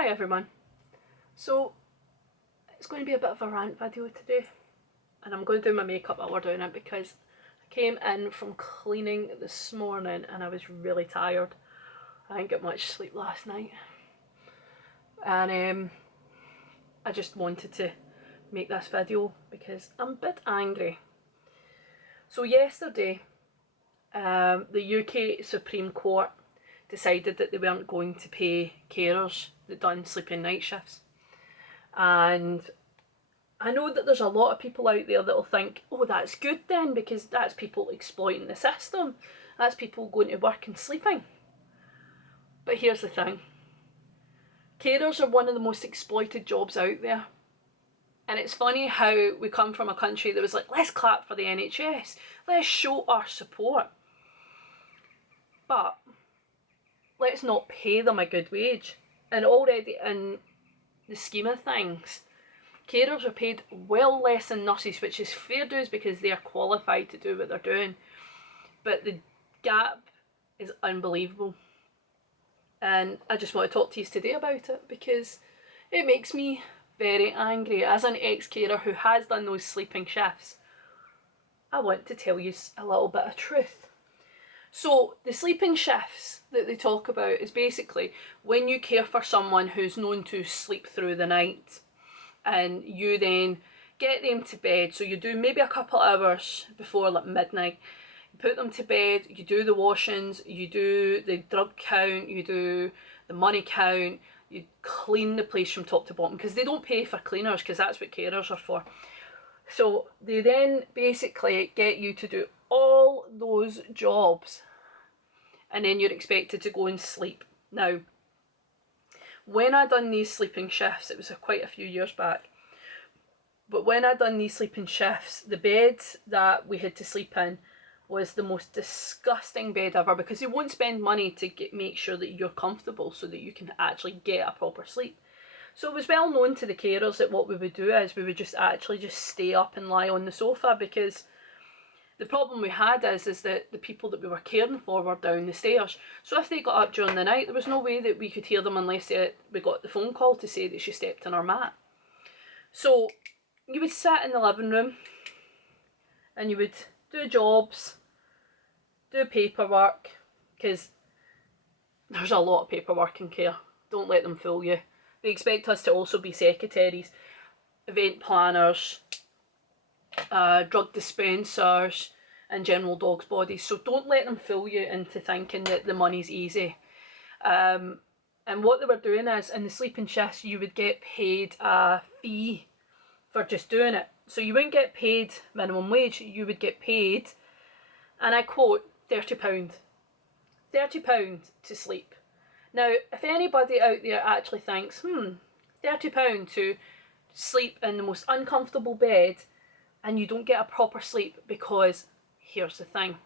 Hi everyone. So it's going to be a bit of a rant video today, and I'm going to do my makeup while we're doing it because I came in from cleaning this morning and I was really tired. I didn't get much sleep last night, and I just wanted to make this video because I'm a bit angry. So yesterday, the UK Supreme Court decided that they weren't going to pay carers that done sleeping night shifts. And I know that there's a lot of people out there that'll think, oh, that's good then, because that's people exploiting the system. That's people going to work and sleeping. But here's the thing. Carers are one of the most exploited jobs out there. And it's funny how we come from a country that was like, let's clap for the NHS. Let's show our support. But let's not pay them a good wage. And already in the scheme of things, carers are paid well less than nurses, which is fair dues because they are qualified to do what they're doing. But the gap is unbelievable. And I just want to talk to you today about it because it makes me very angry. As an ex-carer who has done those sleeping shifts, I want to tell you a little bit of truth. So the sleeping shifts that they talk about is basically when you care for someone who's known to sleep through the night, and you then get them to bed. So you do maybe a couple hours before like midnight, you put them to bed, you do the washings, you do the drug count, you do the money count, you clean the place from top to bottom, because they don't pay for cleaners because that's what carers are for. So they then basically get you to do all those jobs, and then you're expected to go and sleep. Now, when I done these sleeping shifts, it was quite a few years back, but when I done these sleeping shifts, the bed that we had to sleep in was the most disgusting bed ever, because they won't spend money to make sure that you're comfortable so that you can actually get a proper sleep. So it was well known to the carers that what we would do is we would just stay up and lie on the sofa, because the problem we had is that the people that we were caring for were down the stairs. So if they got up during the night, there was no way that we could hear them unless we got the phone call to say that she stepped on our mat. So you would sit in the living room and you would do jobs, do paperwork, because there's a lot of paperwork in care. Don't let them fool you. They expect us to also be secretaries, event planners, drug dispensers and general dog's bodies. So don't let them fool you into thinking that the money's easy. And what they were doing is, in the sleeping shifts, you would get paid a fee for just doing it. So you wouldn't get paid minimum wage, you would get paid, and I quote, £30. £30 to sleep. Now, if anybody out there actually thinks, £30 to sleep in the most uncomfortable bed, and you don't get a proper sleep, because here's the thing.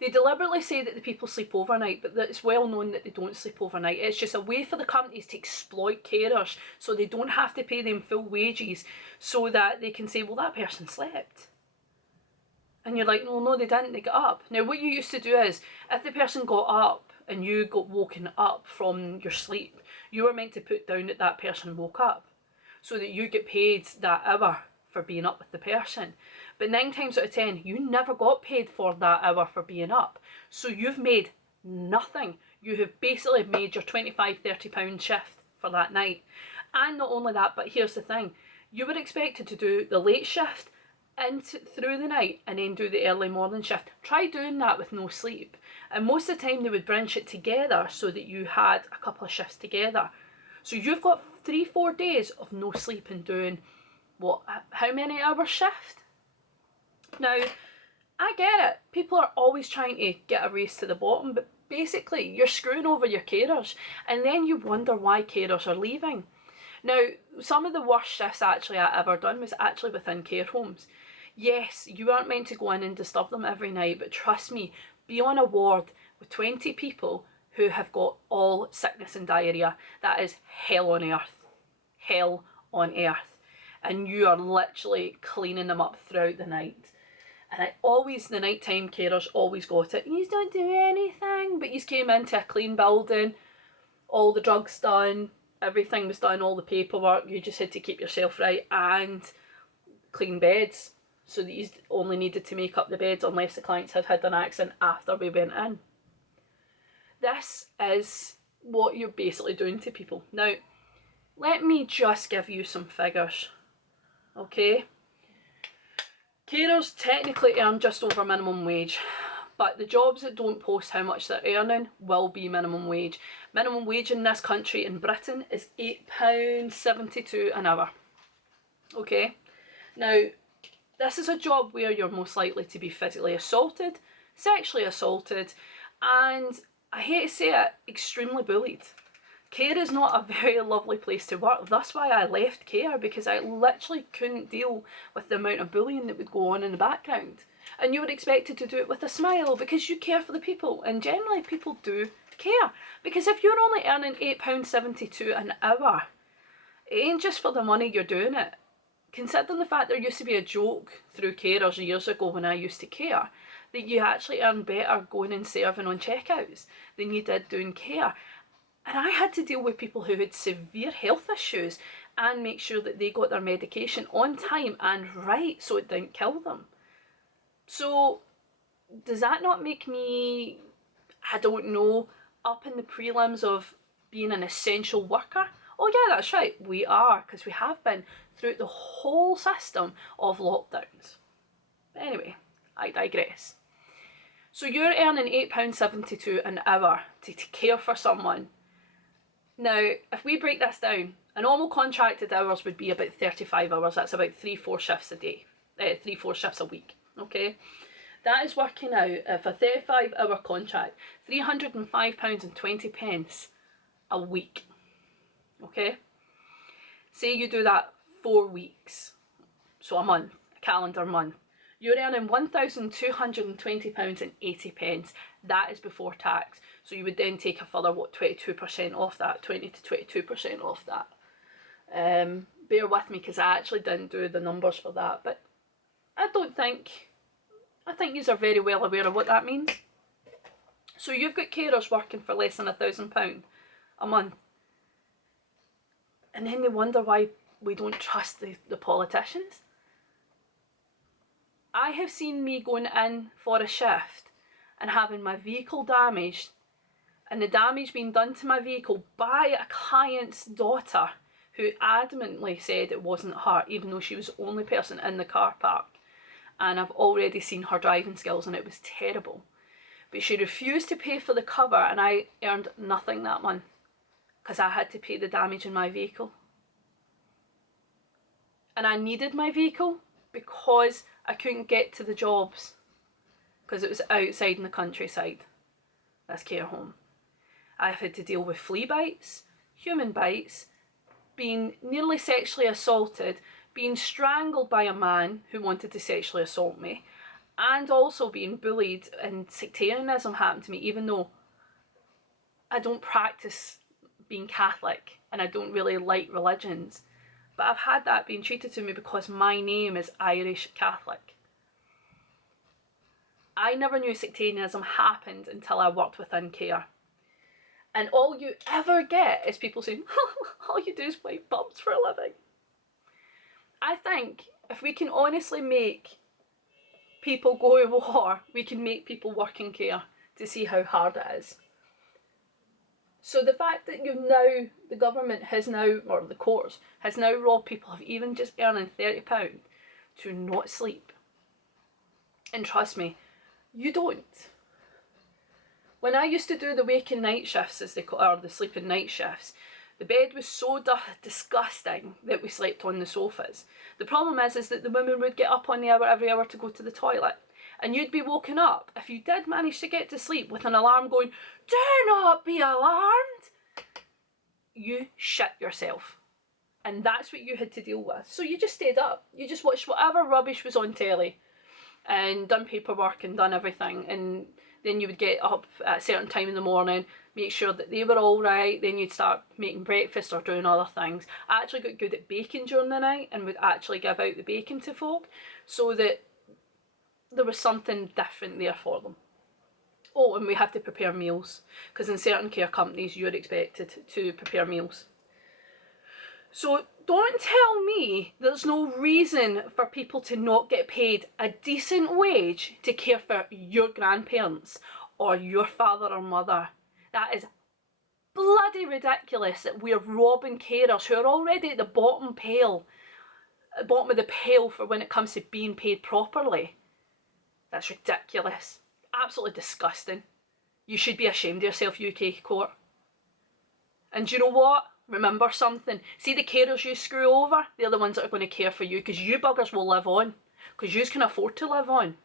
They deliberately say that the people sleep overnight, but it's well known that they don't sleep overnight. It's just a way for the companies to exploit carers so they don't have to pay them full wages, so that they can say, well, that person slept. And you're like, no, they didn't, they got up. Now, what you used to do is, if the person got up and you got woken up from your sleep, you were meant to put down that that person woke up, so that you get paid that hour for being up with the person. But 9 times out of 10, you never got paid for that hour for being up. So you've made nothing. You have basically made your £25–30 shift for that night. And not only that, but here's the thing. You were expected to do the late shift through the night and then do the early morning shift. Try doing that with no sleep. And most of the time they would branch it together so that you had a couple of shifts together. So you've got 3–4 days of no sleep and doing what, how many hours shift? Now, I get it. People are always trying to get a race to the bottom, but basically you're screwing over your carers, and then you wonder why carers are leaving. Now, some of the worst shifts actually I ever done was actually within care homes. Yes, you aren't meant to go in and disturb them every night, but trust me, be on a ward with 20 people who have got all sickness and diarrhoea. That is hell on earth. Hell on earth. And you are literally cleaning them up throughout the night. And the nighttime carers always got it. You don't do anything, but you came into a clean building, all the drugs done, everything was done, all the paperwork, you just had to keep yourself right and clean beds. So that you only needed to make up the beds unless the clients had had an accident after we went in. This is what you're basically doing to people. Now, let me just give you some figures, okay? Carers technically earn just over minimum wage, but the jobs that don't post how much they're earning will be minimum wage. Minimum wage in this country, in Britain, is £8.72 an hour, okay? Now, this is a job where you're most likely to be physically assaulted, sexually assaulted, and, I hate to say it, extremely bullied. Care is not a very lovely place to work. That's why I left care, because I literally couldn't deal with the amount of bullying that would go on in the background. And you were expected to do it with a smile because you care for the people, and generally people do care. Because if you're only earning £8.72 an hour, it ain't just for the money you're doing it. Considering the fact there used to be a joke through carers years ago when I used to care, that you actually earn better going and serving on checkouts than you did doing care. And I had to deal with people who had severe health issues and make sure that they got their medication on time and right so it didn't kill them. So does that not make me, I don't know, up in the prelims of being an essential worker? Oh yeah, that's right, we are, because we have been through the whole system of lockdowns. But anyway, I digress. So you're earning £8.72 an hour to care for someone. Now, if we break this down, a normal contracted hours would be about 35 hours. That's about 3-4 shifts a day, 3-4 shifts a week, okay? That is working out, for a 35-hour contract, £305.20 a week, okay? Say you do that 4 weeks, so a month, a calendar month. You're earning £1,220.80. That is before tax. So you would then take a further, 22% off that, 20 to 22% off that. Bear with me because I actually didn't do the numbers for that, but I think you are very well aware of what that means. So you've got carers working for less than £1,000 a month. And then they wonder why we don't trust the politicians. I have seen me going in for a shift and having my vehicle damaged, and the damage being done to my vehicle by a client's daughter who adamantly said it wasn't her, even though she was the only person in the car park. And I've already seen her driving skills and it was terrible. But she refused to pay for the cover, and I earned nothing that month because I had to pay the damage in my vehicle. And I needed my vehicle because I couldn't get to the jobs because it was outside in the countryside, this care home. I've had to deal with flea bites, human bites, being nearly sexually assaulted, being strangled by a man who wanted to sexually assault me, and also being bullied, and sectarianism happened to me, even though I don't practice being Catholic and I don't really like religions. But I've had that being treated to me because my name is Irish Catholic. I never knew sectarianism happened until I worked within care. And all you ever get is people saying, all you do is wipe bums for a living. I think if we can honestly make people go to war, we can make people work in care to see how hard it is. So the fact that the government has now, or the courts, has now robbed people of even just earning £30 to not sleep. And trust me, you don't. When I used to do the waking night shifts, as they call, or the sleeping night shifts, the bed was so disgusting that we slept on the sofas. The problem is that the women would get up on the hour every hour to go to the toilet. And you'd be woken up, if you did manage to get to sleep, with an alarm going, "Do not be alarmed!" You shit yourself. And that's what you had to deal with. So you just stayed up. You just watched whatever rubbish was on telly and done paperwork and done everything. And then you would get up at a certain time in the morning, make sure that they were all right. Then you'd start making breakfast or doing other things. I actually got good at baking during the night and would actually give out the bacon to folk so that there was something different there for them. Oh, and we have to prepare meals, because in certain care companies you're expected to prepare meals. So don't tell me there's no reason for people to not get paid a decent wage to care for your grandparents or your father or mother. That is bloody ridiculous that we're robbing carers who are already at the bottom of the pale for when it comes to being paid properly. That's ridiculous. Absolutely disgusting. You should be ashamed of yourself, UK court. And do you know what? Remember something. See the carers you screw over? They're the ones that are going to care for you, because you buggers will live on. Because yous can afford to live on.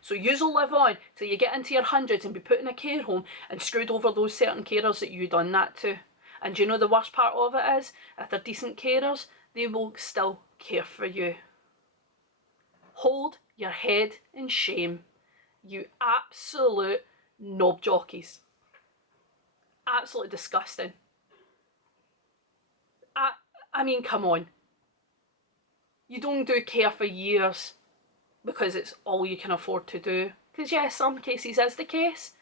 So yous will live on till you get into your hundreds and be put in a care home and screwed over those certain carers that you done that to. And do you know the worst part of it is? If they're decent carers, they will still care for you. Hold your head in shame, you absolute knob jockeys. Absolutely disgusting. I mean, come on. You don't do care for years because it's all you can afford to do. Because yes, some cases is the case.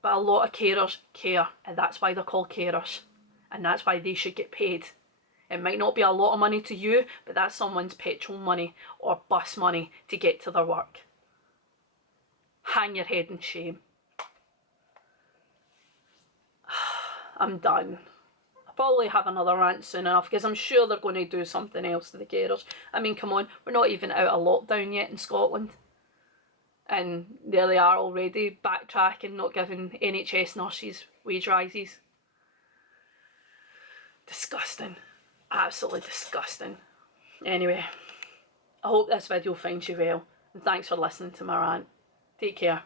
But a lot of carers care, and that's why they're called carers. And that's why they should get paid. It might not be a lot of money to you, but that's someone's petrol money or bus money to get to their work. Hang your head in shame. I'm done. I'll probably have another rant soon enough, because I'm sure they're going to do something else to the carers. I mean, come on, we're not even out of lockdown yet in Scotland. And there they are already backtracking, not giving NHS nurses wage rises. Disgusting. Absolutely disgusting. Anyway, I hope this video finds you well, and thanks for listening to my rant. Take care.